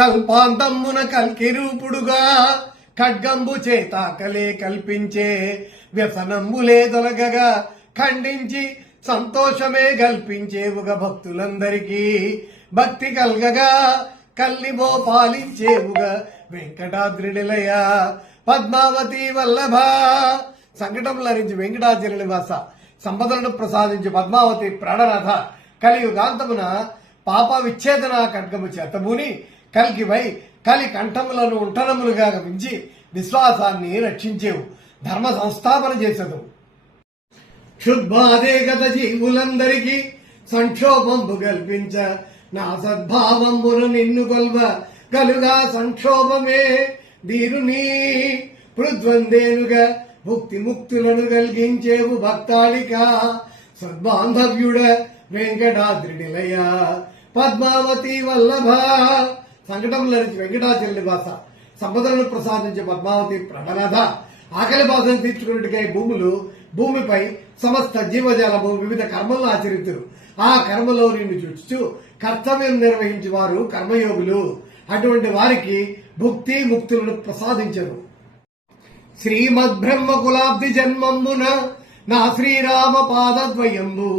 కల్పాంతమ్మున కల్కిరూపుడుగా ఖడ్గంబు చేత కలే కల్పించే వ్యసనంబులే తొలగగా ఖండించి సంతోషమే కల్పించేవుగా భక్తులందరికీ భక్తి కల్గగా కల్లిబో పాలించేవుగా వెంకటాద్రినిలయ పద్మావతి వల్లభ సంకటములరించి వెంకటాద్రి నివాస సంపదలను ప్రసాదించి పద్మావతి ప్రాణనాథ కలియుగాంతమున పాప విచ్ఛేదన ఖడ్గము చేతబూని కల్కివై కలి కంఠములను ఉంటనములుగా గమించి విశ్వాసాన్ని రక్షించేవు ధర్మ సంస్థాపన చేసదు క్షుద్బాధే గత జీవులందరికీ సంక్షోభంబు కల్పించ నా సద్భావంబును నిన్ను కొల్వ కలుగా సంక్షోభమే దీరుని పృథ్వందేనుగా భుక్తి ముక్తులను కలిగించేవు భక్తాళిక సద్బాంధవ్యుడ వెంకటాద్రి నిలయ పద్మావతి వల్లభ సంకటములరించి వెంకటాచల నివాస సంపదలను ప్రసాదించే పద్మావతి ప్రణనాథ ఆకలి బాధను తీర్చుకున్నట్టుగా భూమిపై సమస్త జీవజాలము వివిధ కర్మలను ఆచరితురు ఆ కర్మలో నిన్ను చూచుచు కర్తవ్యం నిర్వహించే వారు కర్మయోగులు అటువంటి వారికి భుక్తి ముక్తులను ప్రసాదించరు శ్రీమద్బ్రహ్మ కులాబ్ది జన్మంబున నా శ్రీరామ పాదద్వయంబు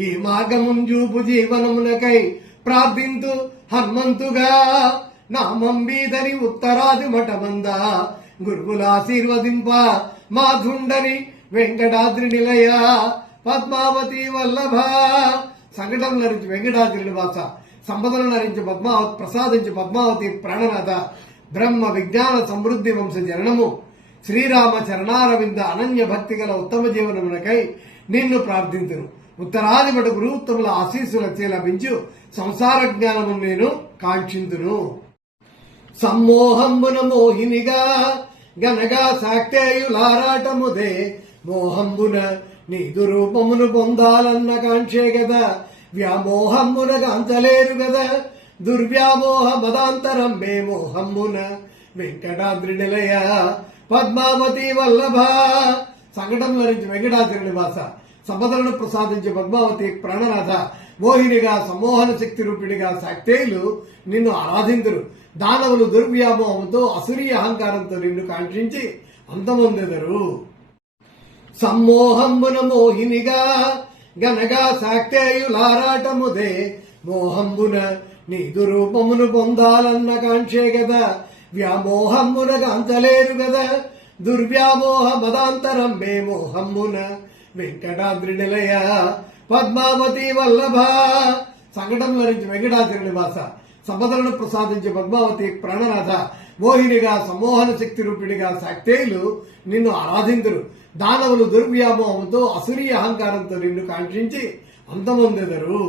ఈ మార్గముంజూపు జీవనమునకై ప్రార్థింతు హనుమంతుగా నామంబీదని ఉత్తరాది మఠమంద గురువులాశీర్వదింప మాధుండని వెంకటాద్రి నిలయ పద్మావతి వల్లభ సంకటం నరించి వెంకటాద్రి నివాస సంపదలను నరించి పద్మావతి ప్రసాదించి పద్మావతి ప్రాణనాథ బ్రహ్మ విజ్ఞాన సమృద్ధి వంశ జననము శ్రీరామ చరణారవింద అనన్య భక్తి గల ఉత్తమ జీవనమునకై నిన్ను ప్రార్థింతును ఉత్తరాది మట గురువుత్తముల ఆశీస్సులచే లభించు సంసార జ్ఞానము నేను కాంక్షింతును సమ్మోహంబున మోహినిగా గనగా సాక్తేయులారాటముదే మోహంబున నీదు రూపమును పొందాలన్న కాంక్షే గదా వ్యామోహంబున గాంచలేరు గదా దుర్వ్యామోహ మదాంతరం మే మోహంబున వెంకటాద్రి నిలయ పద్మావతి వల్లభ సంకటం నరించి వెంకటాద్రి నివాస సంపదలను ప్రసాదించే పద్మావతి ప్రాణనాథ మోహినిగా సమ్మోహన శక్తి రూపిణిగా శాక్తేయులు నిన్ను ఆరాధింతురు దానవులు దుర్వ్యామోహంతో అసురీయ అహంకారంతో నిన్ను కాంక్షించి అంతమొందెదరు సమ్మోహంబున మోహినిగా గనగా శాక్తేయులారాటముదే మోహంబున నీదు రూపమును పొందాలన్న కాంక్షే గదా వ్యామోహంబున గాంచలేరు గదా దుర్వ్యామోహ మదాంతరం మే మోహంబున వెంకటాద్రి నిలయ పద్మావతి వల్లభ సంకటం నరించి వెంకటాద్రి నివాస సంపదలను ప్రసాదించే పద్మావతి ప్రాణనాథ మోహినిగా సమ్మోహన శక్తి రూపిణిగా శాక్తేయులు నిన్ను ఆరాధింతురు దానవులు దుర్వ్యామోహంతో అసురీయ అహంకారంతో నిన్ను కాంక్షించి అంతమొందెదరు